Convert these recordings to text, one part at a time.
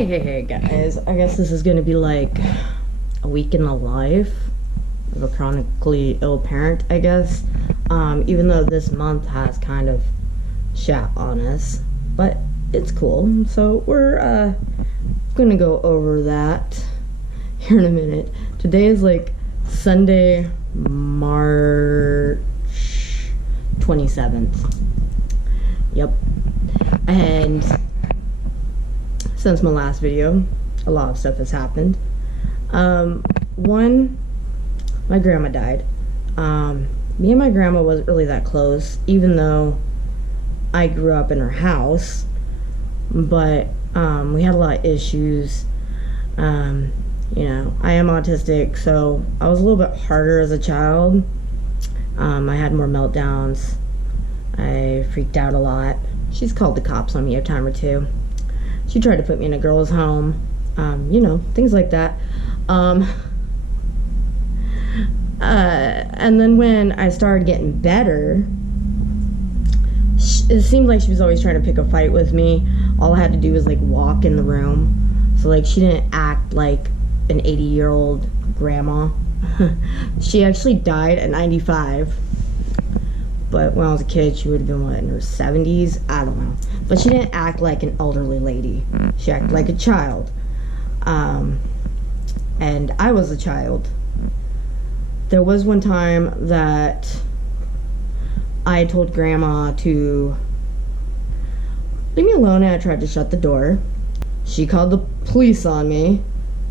Hey guys, I guess this is gonna be like a week in the life of a chronically ill parent, I guess. Even though this month has kind of shat on us, but it's cool. So we're gonna go over that here in a minute. Today is like Sunday, March 27th. Yep. And since my last video, a lot of stuff has happened. One, my grandma died. Me and my grandma wasn't really that close, even though I grew up in her house, but we had a lot of issues. You know, I am autistic, so I was a little bit harder as a child. I had more meltdowns. I freaked out a lot. She's called the cops on me a time or two. She tried to put me in a girl's home, you know, things like that. And then when I started getting better, it seemed like she was always trying to pick a fight with me. All I had to do was like walk in the room. So like she didn't act like an 80-year-old grandma. She actually died at 95. But when I was a kid, she would have been, what, in her 70s? I don't know. But she didn't act like an elderly lady. She acted like a child. And I was a child. There was one time that I told Grandma to leave me alone, and I tried to shut the door. She called the police on me,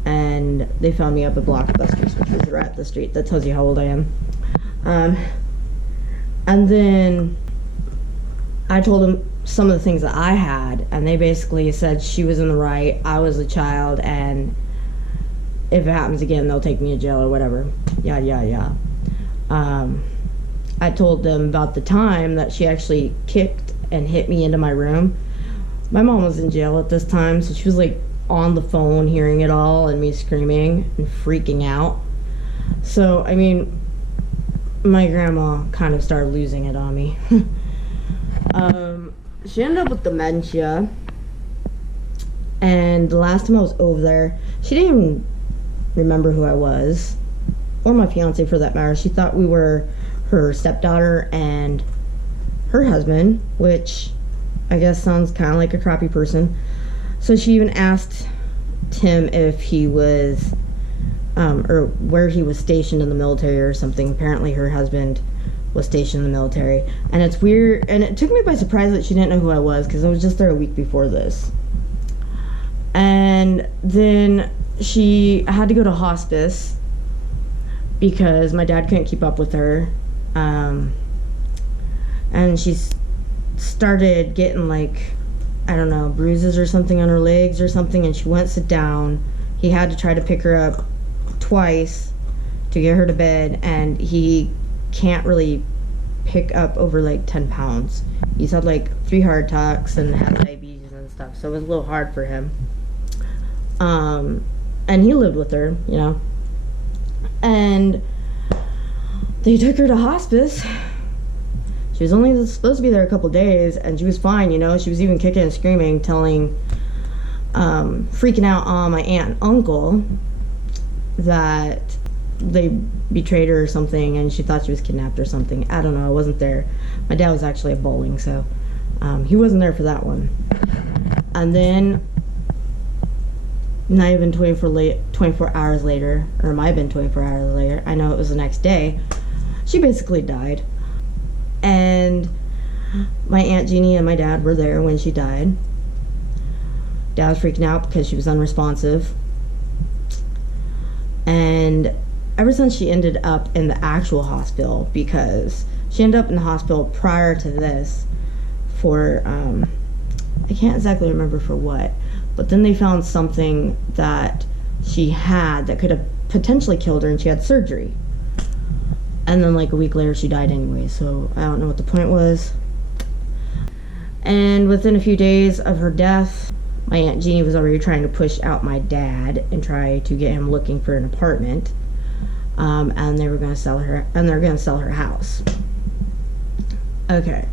and they found me up at Blockbusters, which was right up the street. That tells you how old I am. And then I told them some of the things that I had, and they basically said she was in the right, I was a child, and if it happens again, they'll take me to jail or whatever. Yeah. I told them about the time that she actually kicked and hit me into my room. My mom was in jail at this time, so she was like on the phone hearing it all and me screaming and freaking out. So, I mean, my grandma kind of started losing it on me. She ended up with dementia, and the last time I was over there, she didn't even remember who I was, or my fiance for that matter. She thought we were her stepdaughter and her husband, which I guess sounds kind of like a crappy person. So she even asked Tim if he was or where he was stationed in the military or something. Apparently her husband was stationed in the military. And it's weird, and it took me by surprise that she didn't know who I was, because I was just there a week before this. And then she had to go to hospice because my dad couldn't keep up with her. And she started getting like, I don't know, bruises or something on her legs or something, and she went sit down. He had to try to pick her up twice to get her to bed, and he can't really pick up over like 10 pounds. He's had like 3 heart attacks and had diabetes and stuff, so it was a little hard for him. And he lived with her, you know, and they took her to hospice. She was only supposed to be there a couple days, and she was fine, you know. She was even kicking and screaming, freaking out on my aunt and uncle that they betrayed her or something, and she thought she was kidnapped or something. I don't know, I wasn't there. My dad was actually at bowling, so he wasn't there for that one. And then not even 24 hours later, or it might have been 24 hours later, I know it was the next day, she basically died. And my Aunt Jeannie and my dad were there when she died. Dad was freaking out because she was unresponsive. And ever since she ended up in the actual hospital, because she ended up in the hospital prior to this for, I can't exactly remember for what, but then they found something that she had that could have potentially killed her, and she had surgery. And then like a week later she died anyway, so I don't know what the point was. And within a few days of her death, my Aunt Jeannie was already trying to push out my dad and try to get him looking for an apartment. And they were going to sell her, and they're going to sell her house. Okay.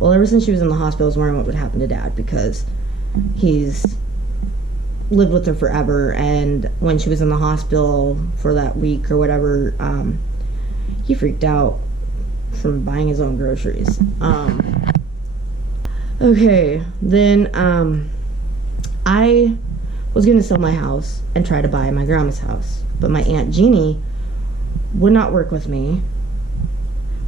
Well, ever since she was in the hospital, I was wondering what would happen to Dad, because he's lived with her forever, and when she was in the hospital for that week or whatever, he freaked out from buying his own groceries. Okay, then I was gonna sell my house and try to buy my grandma's house, but my Aunt Jeannie would not work with me,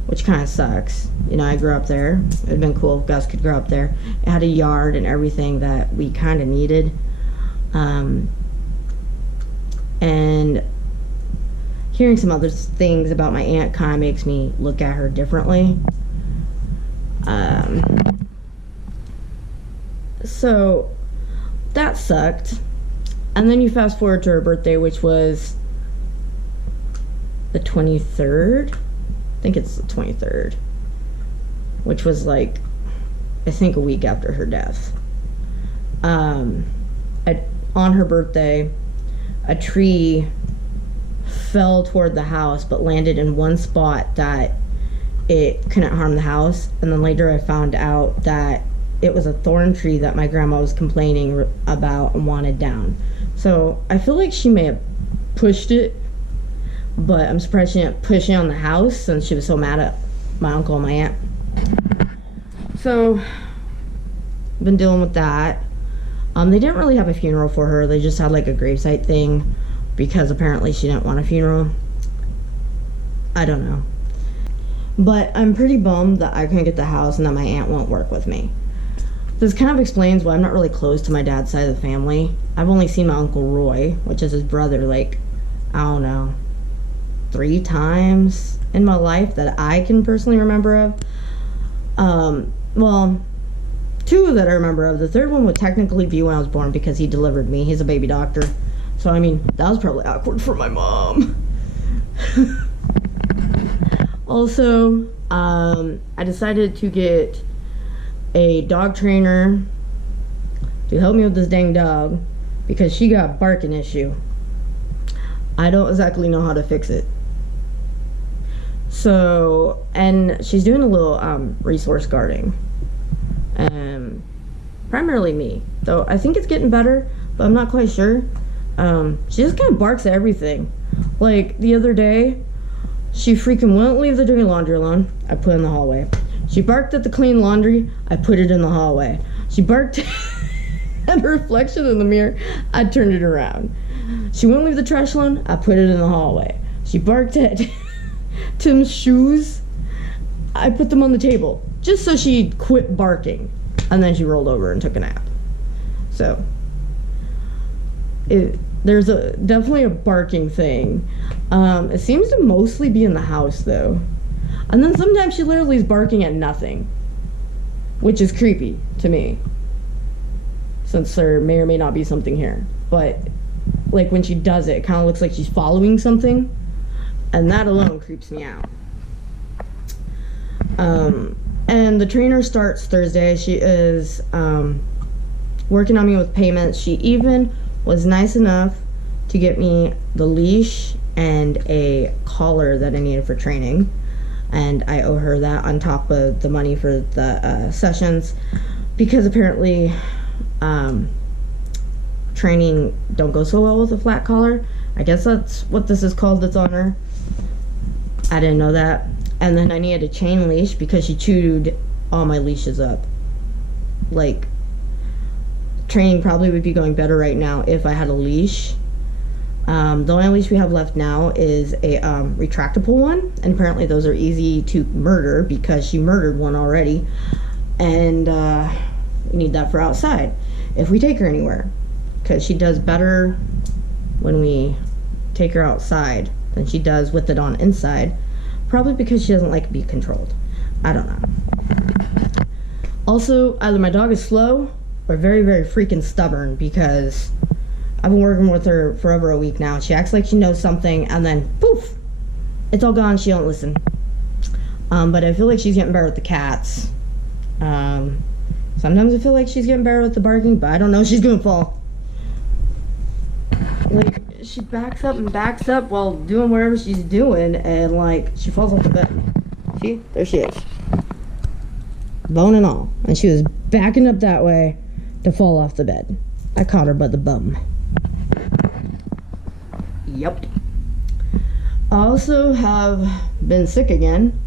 which kind of sucks. You know, I grew up there. It would have been cool if Gus could grow up there. It had a yard and everything that we kind of needed. And hearing some other things about my aunt kind of makes me look at her differently. So that sucked. And then you fast forward to her birthday, which was the 23rd. I think it's the 23rd, which was like, I think a week after her death. On her birthday, a tree fell toward the house but landed in one spot that it couldn't harm the house, and then later I found out that it was a thorn tree that my grandma was complaining about and wanted down. So I feel like she may have pushed it, but I'm surprised she didn't push it on the house since she was so mad at my uncle and my aunt. So been dealing with that. They didn't really have a funeral for her. They just had like a gravesite thing because apparently she didn't want a funeral. I don't know. But I'm pretty bummed that I couldn't get the house and that my aunt won't work with me. This kind of explains why I'm not really close to my dad's side of the family. I've only seen my Uncle Roy, which is his brother, like, I don't know, 3 times in my life that I can personally remember of. Well, 2 that I remember of. The third one would technically be when I was born because he delivered me. He's a baby doctor. So, I mean, that was probably awkward for my mom. Also, I decided to get a dog trainer to help me with this dang dog because she got a barking issue. I don't exactly know how to fix it. So, and she's doing a little resource guarding. Primarily me, though I think it's getting better, but I'm not quite sure. She just kind of barks at everything. Like the other day, she freaking wouldn't leave the dirty laundry alone. I put it in the hallway. She barked at the clean laundry. I put it in the hallway. She barked at her reflection in the mirror. I turned it around. She wouldn't leave the trash alone. I put it in the hallway. She barked at Tim's shoes. I put them on the table just so she'd quit barking. And then she rolled over and took a nap. So there's definitely a barking thing. It seems to mostly be in the house though. And then sometimes she literally is barking at nothing, which is creepy to me, since there may or may not be something here. But like when she does it, it kind of looks like she's following something, and that alone creeps me out. And the trainer starts Thursday. She is working on me with payments. She even was nice enough to get me the leash and a collar that I needed for training. And I owe her that on top of the money for the sessions, because apparently training don't go so well with a flat collar. I guess that's what this is called that's on her. I didn't know that. And then I needed a chain leash because she chewed all my leashes up. Like, training probably would be going better right now if I had a leash. The only leash we have left now is a retractable one, and apparently those are easy to murder because she murdered one already, and we need that for outside if we take her anywhere, because she does better when we take her outside than she does with it on inside, probably because she doesn't like to be controlled. I don't know. Also, either my dog is slow or very, very freaking stubborn, because I've been working with her for over a week now. She acts like she knows something, and then poof, it's all gone. She don't listen. But I feel like she's getting better with the cats. Sometimes I feel like she's getting better with the barking, but I don't know. She's gonna fall. Like, she backs up and backs up while doing whatever she's doing, and like she falls off the bed. See, there she is, bone and all, and she was backing up that way to fall off the bed. I caught her by the bum. Yep. I also have been sick again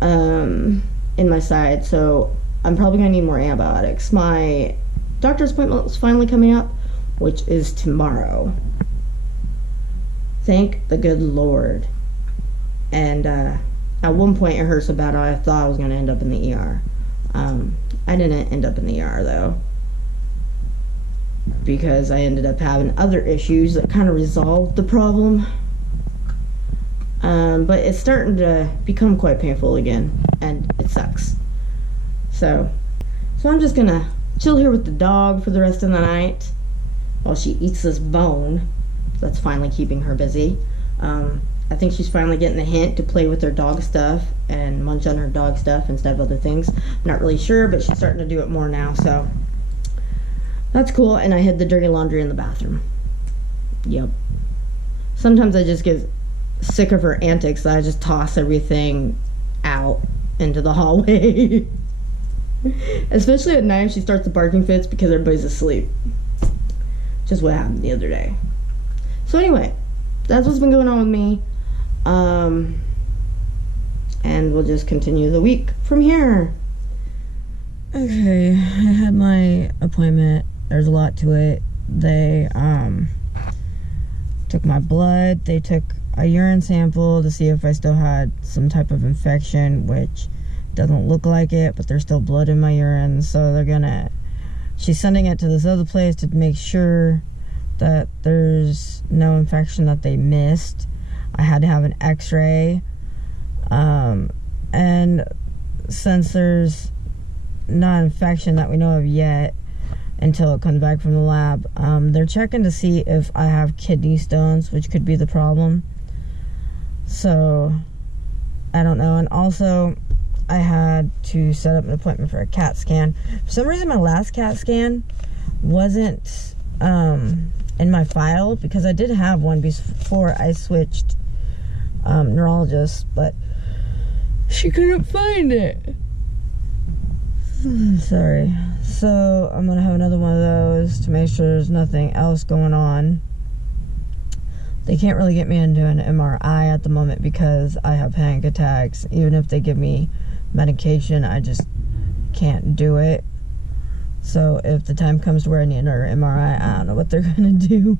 in my side, so I'm probably going to need more antibiotics. My doctor's appointment is finally coming up, which is tomorrow. Thank the good Lord. And at one point it hurt so bad I thought I was going to end up in the ER. I didn't end up in the ER though, because I ended up having other issues that kind of resolved the problem. But it's starting to become quite painful again, and it sucks. So I'm just gonna chill here with the dog for the rest of the night while she eats this bone. That's finally keeping her busy. I think she's finally getting the hint to play with her dog stuff and munch on her dog stuff instead of other things. I'm not really sure, but she's starting to do it more now, so that's cool. And I hid the dirty laundry in the bathroom. Yep. Sometimes I just get sick of her antics, so I just toss everything out into the hallway. Especially at night, she starts the barking fits because everybody's asleep. Just what happened the other day. So anyway, that's what's been going on with me. And we'll just continue the week from here. Okay, I had my appointment. There's a lot to it. They took my blood. They took a urine sample to see if I still had some type of infection, which doesn't look like it, but there's still blood in my urine. So she's sending it to this other place to make sure that there's no infection that they missed. I had to have an x-ray. And since there's not infection that we know of yet until it comes back from the lab, they're checking to see if I have kidney stones, which could be the problem. So I don't know. And also I had to set up an appointment for a CAT scan. For some reason my last CAT scan wasn't in my file, because I did have one before I switched neurologists, but she couldn't find it. Sorry. So I'm gonna have another one of those to make sure there's nothing else going on. They can't really get me into an MRI at the moment because I have panic attacks. Even if they give me medication, I just can't do it. So if the time comes to where I need another MRI, I don't know what they're gonna do.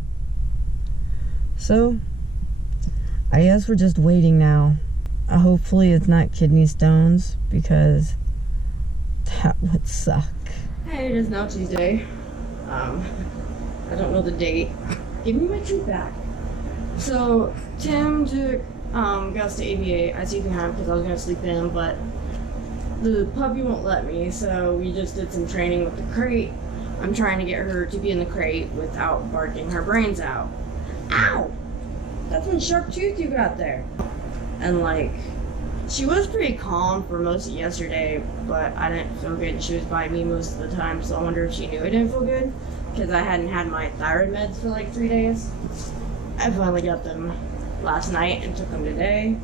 So I guess we're just waiting now. Hopefully it's not kidney stones, because that would suck. Hey, it is now Tuesday. I don't know the date. Give me my treat back. So Tim took Gus to ABA. I took him because I was gonna sleep in, but the puppy won't let me, so we just did some training with the crate. I'm trying to get her to be in the crate without barking her brains out. Ow! That's one sharp tooth you got there. And like, she was pretty calm for most of yesterday, but I didn't feel good. She was by me most of the time, so I wonder if she knew I didn't feel good, because I hadn't had my thyroid meds for like 3 days. I finally got them last night and took them today.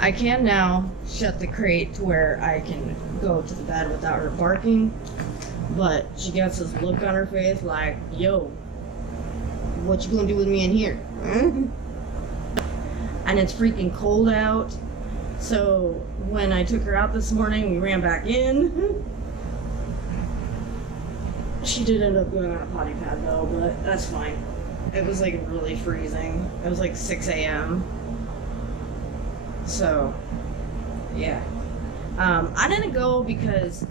I can now shut the crate to where I can go to the bed without her barking, but she gets this look on her face like, yo, what you gonna do with me in here? And it's freaking cold out, so when I took her out this morning, we ran back in. She did end up going on a potty pad though, but that's fine. It was like really freezing. It was like 6 a.m. So, yeah. I didn't go because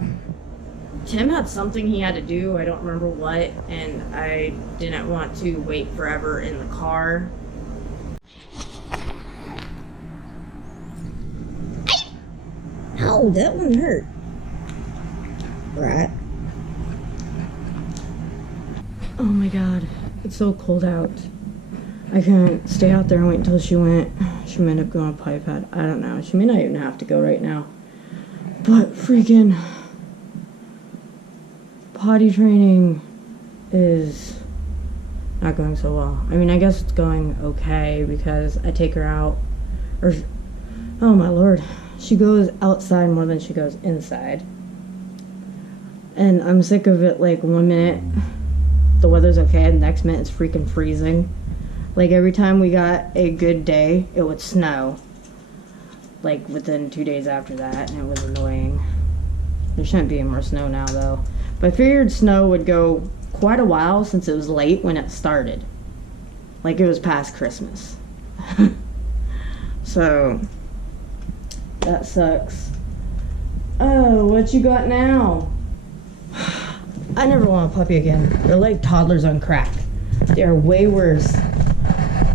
Tim had something he had to do, I don't remember what, and I didn't want to wait forever in the car. Ow, that one hurt. Right. Oh my god, it's so cold out. I couldn't stay out there and wait until she went. She may end up going on a potty pad. I don't know. She may not even have to go right now. But freaking potty training is not going so well. I mean, I guess it's going okay because I take her out. Or, oh my lord. She goes outside more than she goes inside. And I'm sick of it, like, 1 minute the weather's okay, and the next minute it's freaking freezing. Like, every time we got a good day, it would snow. Like, within 2 days after that, and it was annoying. There shouldn't be any more snow now, though. But I figured snow would go quite a while since it was late when it started. Like, it was past Christmas. So, that sucks. Oh, what you got now? I never want a puppy again. They're like toddlers on crack. They are way worse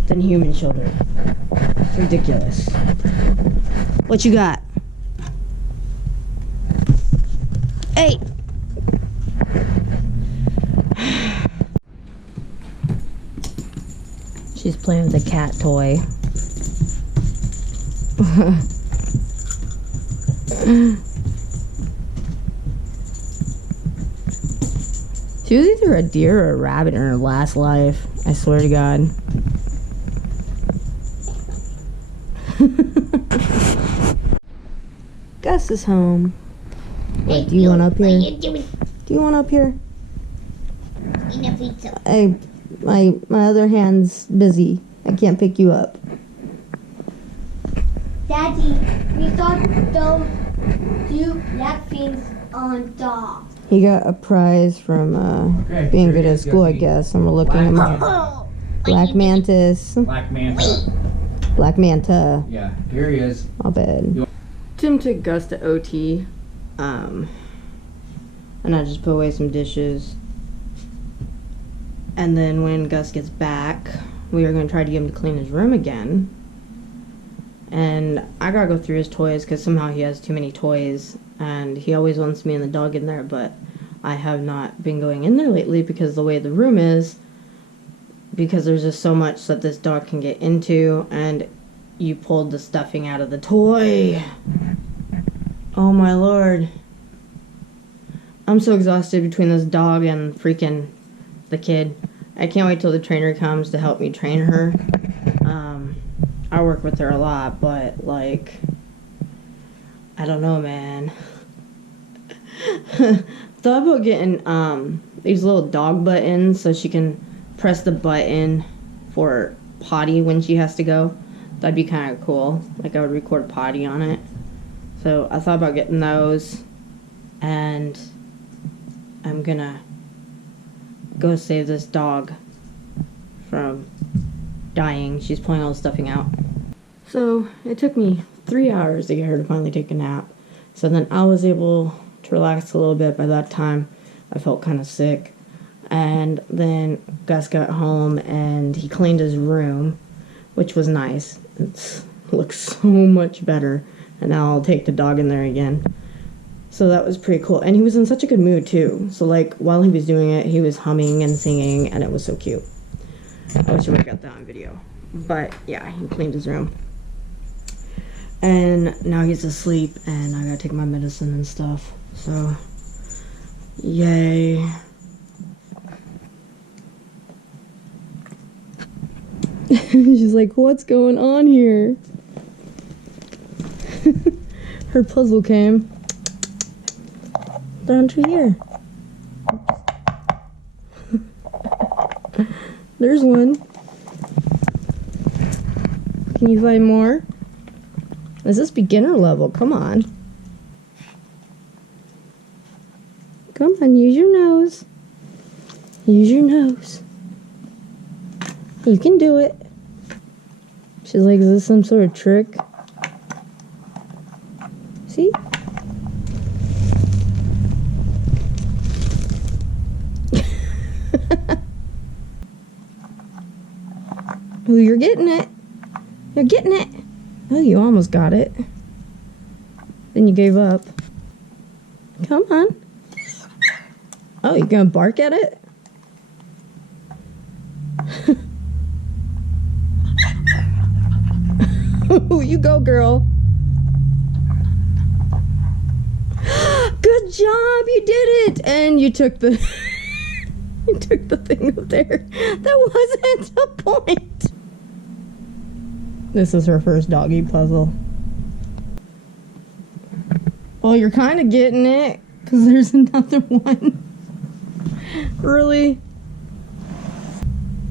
than human children. It's ridiculous. What you got? Hey! She's playing with a cat toy. She was either a deer or a rabbit in her last life. I swear to God. Gus is home. What, do you want up here? What are you doing? Do you want up here? Eat a pizza. My other hand's busy. I can't pick you up. Daddy, we got those two black things on top. He got a prize from being good at school, I guess, and we're looking him up. Oh, Black mantis. Black manta. Black manta. Yeah, here he is. My bad. Tim took Gus to OT, and I just put away some dishes. And then when Gus gets back, we are going to try to get him to clean his room again. And I gotta go through his toys because somehow he has too many toys, and he always wants me and the dog in there, but I have not been going in there lately because the way the room is, because there's just so much that this dog can get into, and you pulled the stuffing out of the toy. Oh my lord. I'm so exhausted between this dog and freaking the kid. I can't wait till the trainer comes to help me train her. I work with her a lot, but, like, I don't know, man. Thought about getting these little dog buttons so she can press the button for potty when she has to go. That'd be kind of cool. Like, I would record potty on it. So I thought about getting those, and I'm gonna go save this dog from dying. She's pulling all the stuffing out. So it took me 3 hours to get her to finally take a nap. So then I was able to relax a little bit. By that time, I felt kind of sick. And then Gus got home and he cleaned his room, which was nice. It looks so much better. And now I'll take the dog in there again. So that was pretty cool. And he was in such a good mood too. So, like, while he was doing it, he was humming and singing, and it was so cute. I wish I would have got that on video. But yeah, he cleaned his room. And now he's asleep, and I gotta take my medicine and stuff. So, yay. She's like, what's going on here? Her puzzle came. Down to here. There's one. Can you find more? Is this beginner level? Come on. Come on, use your nose. Use your nose. You can do it. She's like, is this some sort of trick? See? Oh, you're getting it. You're getting it. Oh, you almost got it. Then you gave up. Come on. Oh, you're gonna bark at it? Oh, you go, girl. Good job, you did it. And you took the you took the thing up there. That wasn't the point. This is her first doggy puzzle. Well, you're kind of getting it. Because there's another one. Really?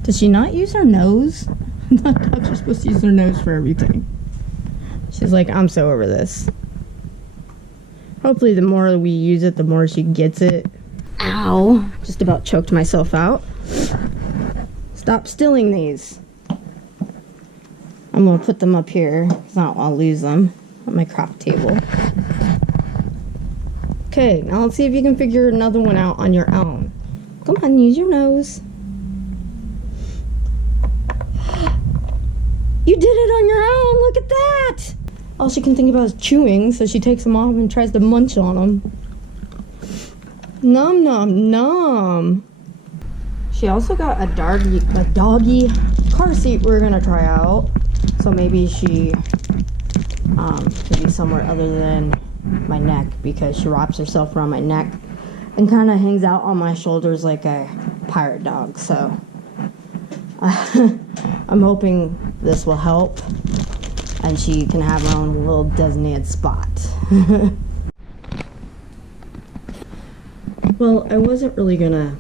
Does she not use her nose? Dogs are supposed to use their nose for everything. She's like, I'm so over this. Hopefully the more we use it, the more she gets it. Ow. Just about choked myself out. Stop stealing these. I'm going to put them up here, because I don't want to lose them on my craft table. Okay, now let's see if you can figure another one out on your own. Come on, use your nose. You did it on your own, look at that! All she can think about is chewing, so she takes them off and tries to munch on them. Nom nom nom. She also got a doggy car seat we're gonna try out. So maybe she could be somewhere other than my neck, because she wraps herself around my neck and kind of hangs out on my shoulders like a pirate dog. So I'm hoping this will help and she can have her own little designated spot. Well, I wasn't really gonna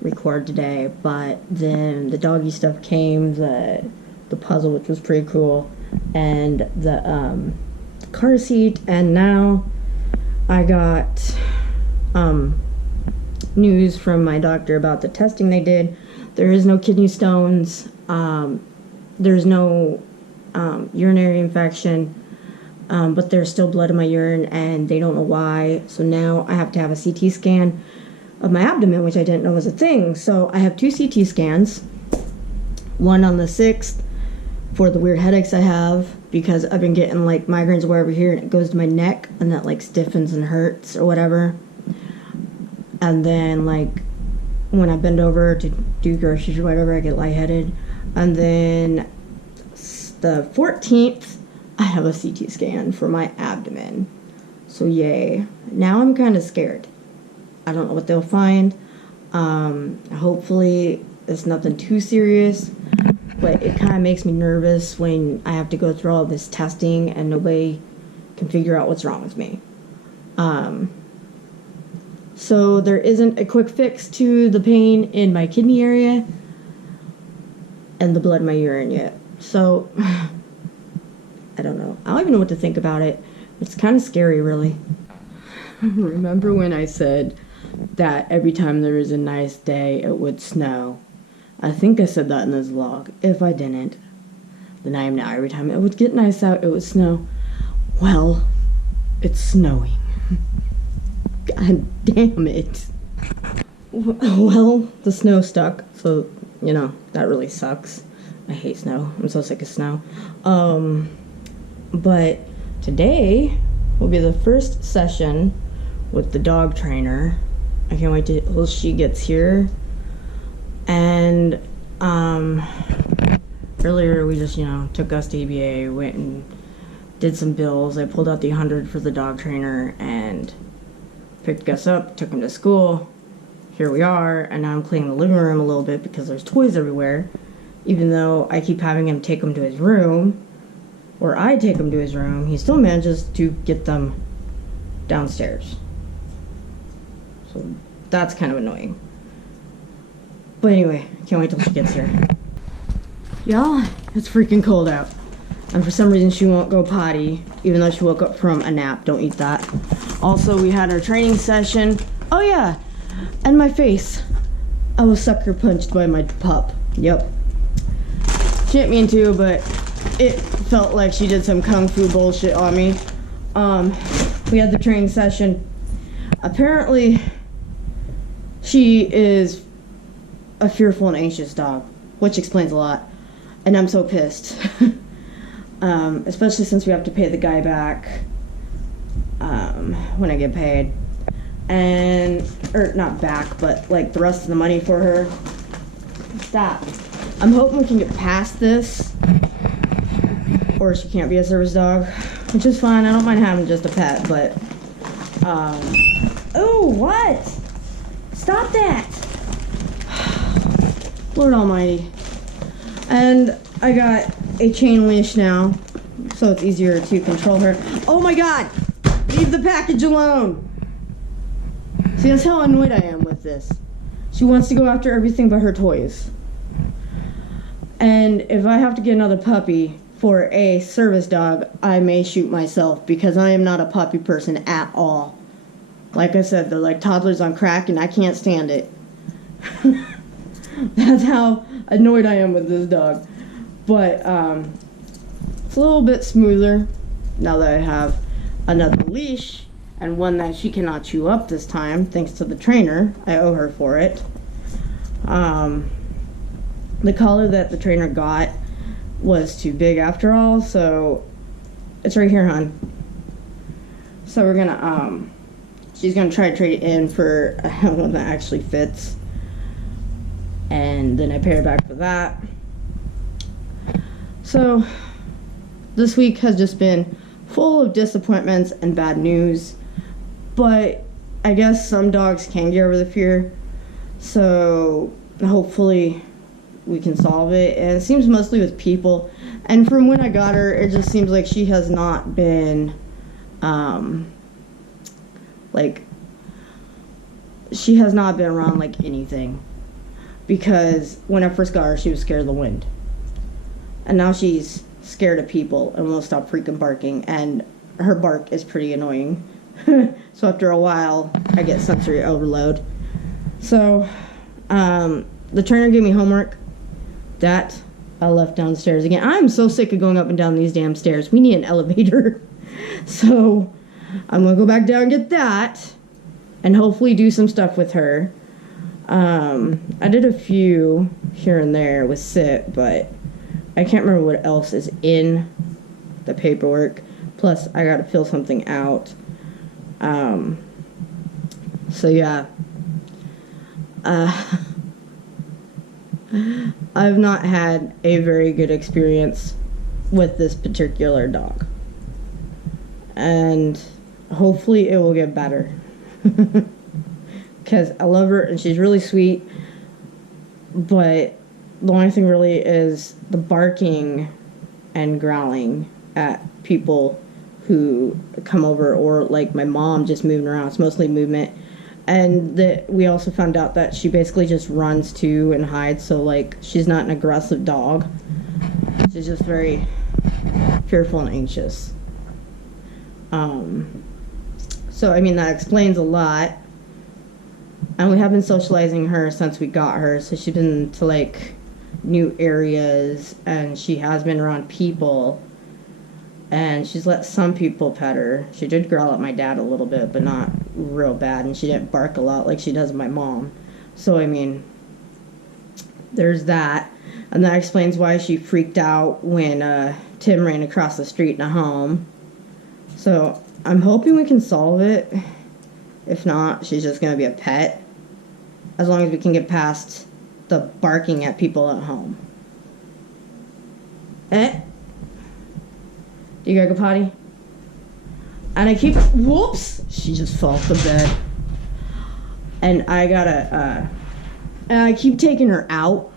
record today, but then the doggy stuff came, the puzzle, which was pretty cool, and the car seat, and now I got news from my doctor about the testing they did. There is no kidney stones, there's no urinary infection, but there's still blood in my urine and they don't know why, so now I have to have a CT scan of my abdomen, which I didn't know was a thing. So I have 2 CT scans, one on the 6th for the weird headaches I have, because I've been getting like migraines way over here and it goes to my neck and that like stiffens and hurts or whatever. And then like when I bend over to do groceries or whatever, I get lightheaded. And then the 14th I have a CT scan for my abdomen. So yay. Now I'm kind of scared. I don't know what they'll find. Hopefully it's nothing too serious, but it kind of makes me nervous when I have to go through all this testing and nobody can figure out what's wrong with me. So there isn't a quick fix to the pain in my kidney area and the blood in my urine yet. So I don't know. I don't even know what to think about it. It's kind of scary, really. Remember when I said that every time there was a nice day, it would snow? I think I said that in this vlog. If I didn't, then I am now. Every time it would get nice out, it would snow. Well, it's snowing. God damn it. Well, the snow stuck, so, you know, that really sucks. I hate snow. I'm so sick of snow. But today will be the first session with the dog trainer. I can't wait till she gets here. And earlier we just, you know, took us to EBA, went and did some bills. I pulled out the 100 for the dog trainer and picked Gus up, took him to school. Here we are, and now I'm cleaning the living room a little bit because there's toys everywhere. Even though I keep having him take them to his room, or I take him to his room, he still manages to get them downstairs. So that's kind of annoying. But anyway, can't wait till she gets here. Y'all, it's freaking cold out. And for some reason she won't go potty, even though she woke up from a nap. Don't eat that. Also, we had our training session. Oh yeah, and my face. I was sucker punched by my pup. Yep. She didn't mean to, but it felt like she did some kung fu bullshit on me. We had the training session. Apparently, she is a fearful and anxious dog, which explains a lot. And I'm so pissed. Especially since we have to pay the guy back when I get paid. And, or not back, but like the rest of the money for her. Stop. I'm hoping we can get past this, or she can't be a service dog, which is fine. I don't mind having just a pet, but, oh, what? Stop that. Lord almighty. And I got a chain leash now, so it's easier to control her. Oh my god! Leave the package alone! See, that's how annoyed I am with this. She wants to go after everything but her toys. And if I have to get another puppy for a service dog, I may shoot myself because I am not a puppy person at all. Like I said, they're like toddlers on crack and I can't stand it. That's how annoyed I am with this dog. But it's a little bit smoother now that I have another leash and one that she cannot chew up this time thanks to the trainer. I owe her for it. The collar that the trainer got was too big after all, so it's right here, hon. So we're gonna she's gonna try to trade it in for one that actually fits, and then I pay her back for that. So this week has just been full of disappointments and bad news, but I guess some dogs can get over the fear, so hopefully we can solve it. And it seems mostly with people, and from when I got her, it just seems like she has not been she has not been around like anything, because when I first got her, she was scared of the wind, and now she's scared of people and won't stop freaking barking, and her bark is pretty annoying. So after a while I get sensory overload. So the trainer gave me homework that I left downstairs again. I'm so sick of going up and down these damn stairs. We need an elevator. So I'm gonna go back down and get that and hopefully do some stuff with her. I did a few here and there with sit, but I can't remember what else is in the paperwork. Plus I gotta fill something out. So yeah. I've not had a very good experience with this particular dog, and hopefully it will get better. Because I love her and she's really sweet, but the only thing really is the barking and growling at people who come over, or like my mom just moving around. It's mostly movement. And we also found out that she basically just runs to and hides, so like she's not an aggressive dog. She's just very fearful and anxious. So I mean, that explains a lot. And we have been socializing her since we got her, so she's been to like new areas, and she has been around people, and she's let some people pet her. She did growl at my dad a little bit, but not real bad, and she didn't bark a lot like she does my mom. So I mean, there's that. And that explains why she freaked out when Tim ran across the street in a home. So I'm hoping we can solve it. If not, she's just going to be a pet, as long as we can get past the barking at people at home. Do you gotta go potty? And I keep, whoops, she just fell off the bed. And I gotta, and I keep taking her out,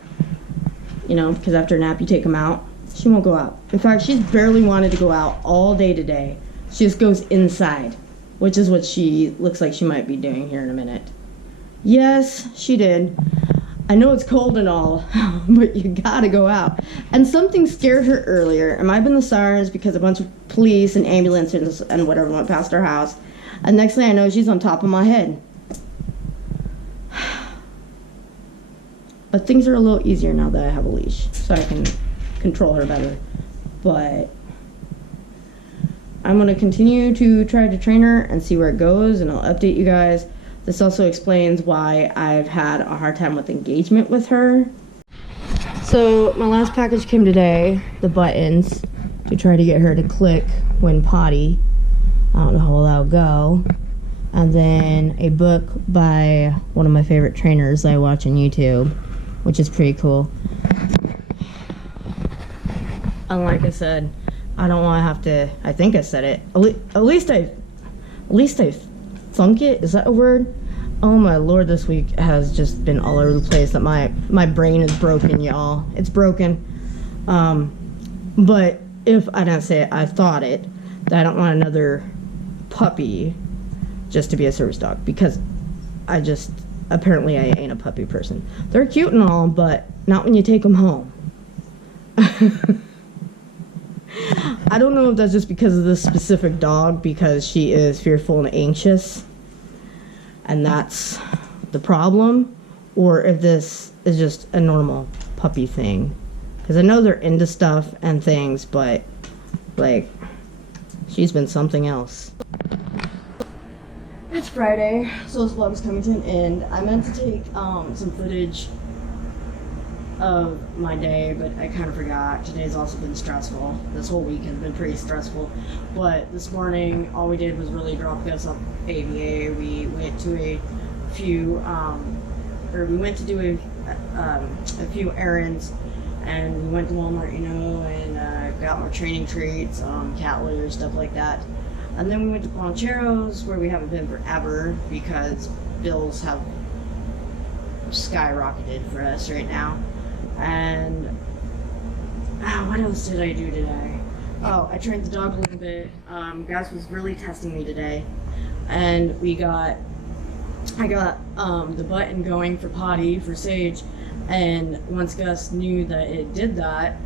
you know, because after a nap you take them out. She won't go out. In fact, she's barely wanted to go out all day today. She just goes inside, which is what she looks like she might be doing here in a minute. Yes, she did. I know it's cold and all, but you gotta go out. And something scared her earlier. It might have been the sirens, because a bunch of police and ambulances and whatever went past our house. And next thing I know, she's on top of my head. But things are a little easier now that I have a leash, so I can control her better. But I'm gonna continue to try to train her and see where it goes, and I'll update you guys. This also explains why I've had a hard time with engagement with her. So my last package came today, the buttons, to try to get her to click when potty. I don't know how well that'll go. And then a book by one of my favorite trainers I watch on YouTube, which is pretty cool. And like I said, I don't want to have to, I think I said it, at least I thunk it, is that a word? Oh my lord, this week has just been all over the place. That my brain is broken, y'all. It's broken. But if I didn't say it, I thought it, that I don't want another puppy just to be a service dog, because apparently I ain't a puppy person. They're cute and all, but not when you take them home. I don't know if that's just because of this specific dog, because she is fearful and anxious, and that's the problem, or if this is just a normal puppy thing. Because I know they're into stuff and things, but, like, she's been something else. It's Friday, so this vlog's coming to an end. I meant to take some footage of my day, but I kind of forgot. Today's also been stressful. This whole week has been pretty stressful. But this morning, all we did was really drop Gus up ABA. We went to a few, we went to do a few errands, and we went to Walmart, and got more training treats, cat litter, stuff like that. And then we went to Poncheros, where we haven't been forever because bills have skyrocketed for us right now. And what else did I do today? Oh, I trained the dog a little bit. Gus was really testing me today, and I got the button going for potty for Sage, and once Gus knew that it did that,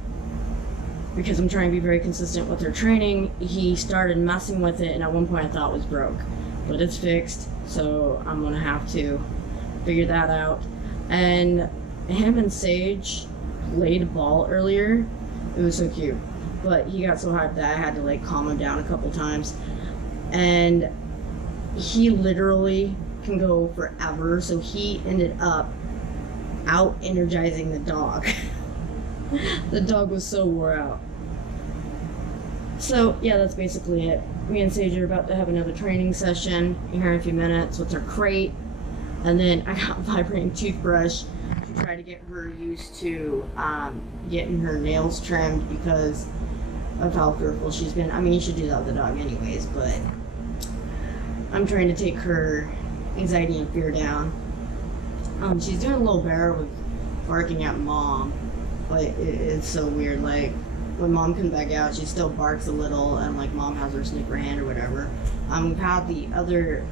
because I'm trying to be very consistent with her training, he started messing with it, and at one point I thought it was broke, but it's fixed, so I'm gonna have to figure that out. And him and Sage played ball earlier. It was so cute, but he got so hyped that I had to like calm him down a couple times, and he literally can go forever, so he ended up out energizing the dog. The dog was so wore out. So yeah, that's basically it. Me and Sage are about to have another training session here in a few minutes with her crate, and then I got a vibrating toothbrush to try to get her used to getting her nails trimmed because of how fearful she's been. I mean, you should do that with the dog anyways, but I'm trying to take her anxiety and fear down. She's doing a little better with barking at Mom, but it's so weird. Like, when Mom comes back out, she still barks a little, and like Mom has her sniffer hand or whatever. We've had the other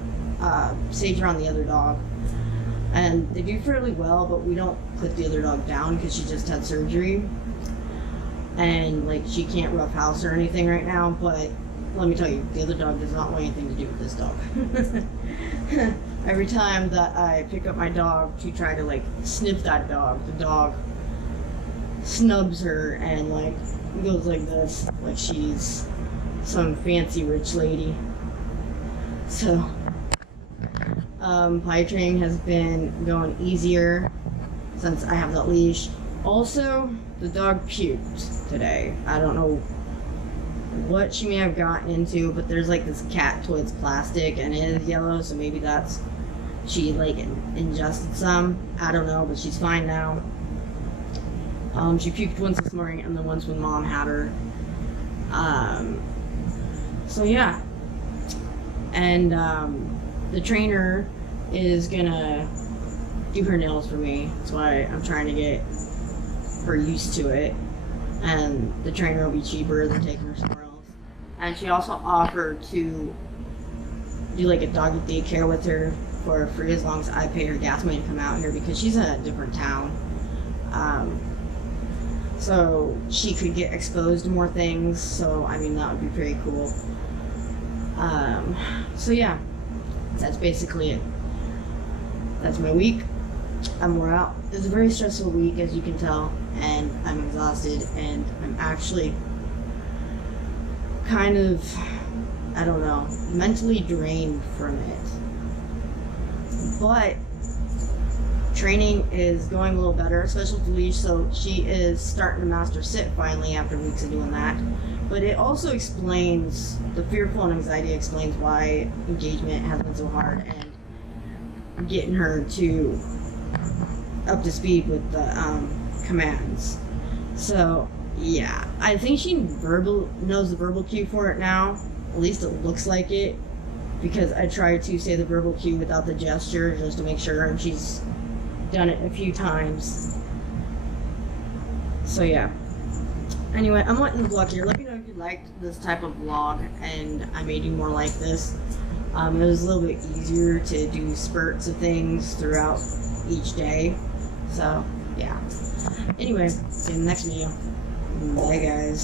Sage around the other dog, and they do fairly well, but we don't put the other dog down because she just had surgery, and like she can't rough house or anything right now. But let me tell you, the other dog does not want anything to do with this dog. Every time that I pick up my dog to try to like sniff that dog, the dog snubs her and like goes like this, like she's some fancy rich lady. So potty training has been going easier since I have that leash. Also, the dog puked today. I don't know what she may have gotten into, but there's like this cat toy, it's plastic and it is yellow, so maybe that's she like ingested some. I don't know, but she's fine now. She puked once this morning and then once when Mom had her. So yeah. And the trainer is gonna do her nails for me. That's why I'm trying to get her used to it. And the trainer will be cheaper than taking her somewhere else. And she also offered to do like a doggy daycare with her for free as long as I pay her gas money to come out here because she's in a different town. So she could get exposed to more things. So I mean, that would be pretty cool. So yeah, that's basically it. That's my week. I'm wore out. It was a very stressful week, as you can tell, and I'm exhausted, and I'm actually kind of, I don't know, mentally drained from it. But training is going a little better, especially with the leash, so she is starting to master sit finally after weeks of doing that. But it also explains, the fearful and anxiety explains why engagement has been so hard and getting her to up to speed with the commands. So yeah, I think she knows the verbal cue for it now. At least it looks like it, because I tried to say the verbal cue without the gesture just to make sure, and she's done it a few times. So yeah. Anyway, I'm letting the vlog here. Let me know if you liked this type of vlog, and I may do more like this. It was a little bit easier to do spurts of things throughout each day. So, yeah. Anyway, see you in the next video. Bye, guys.